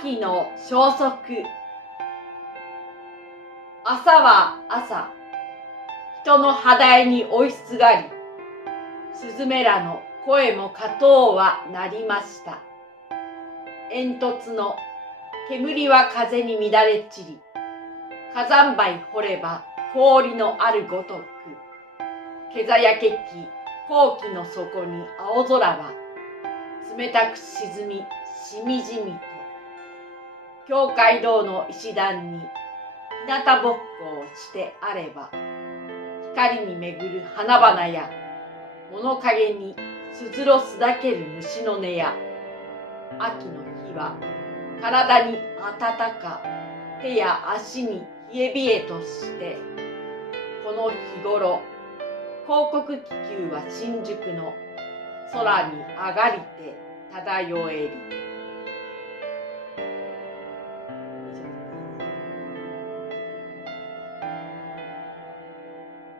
秋の消息。朝は朝、人の肌に追いすがり、スズメらの声もかとうはなりました。煙突の煙は風に乱れ散り、火山灰掘れば氷のあるごとく、けざやけき高気の底に青空は冷たく沈み、しみじみと、教会堂の石段に日向ぼっこをしてあれば、光に巡る花々や物陰にすずろすだける虫の音や、秋の日は体に暖か、手や足に冷え冷えとして、この日頃広告気球は新宿の空に上がりて漂えり。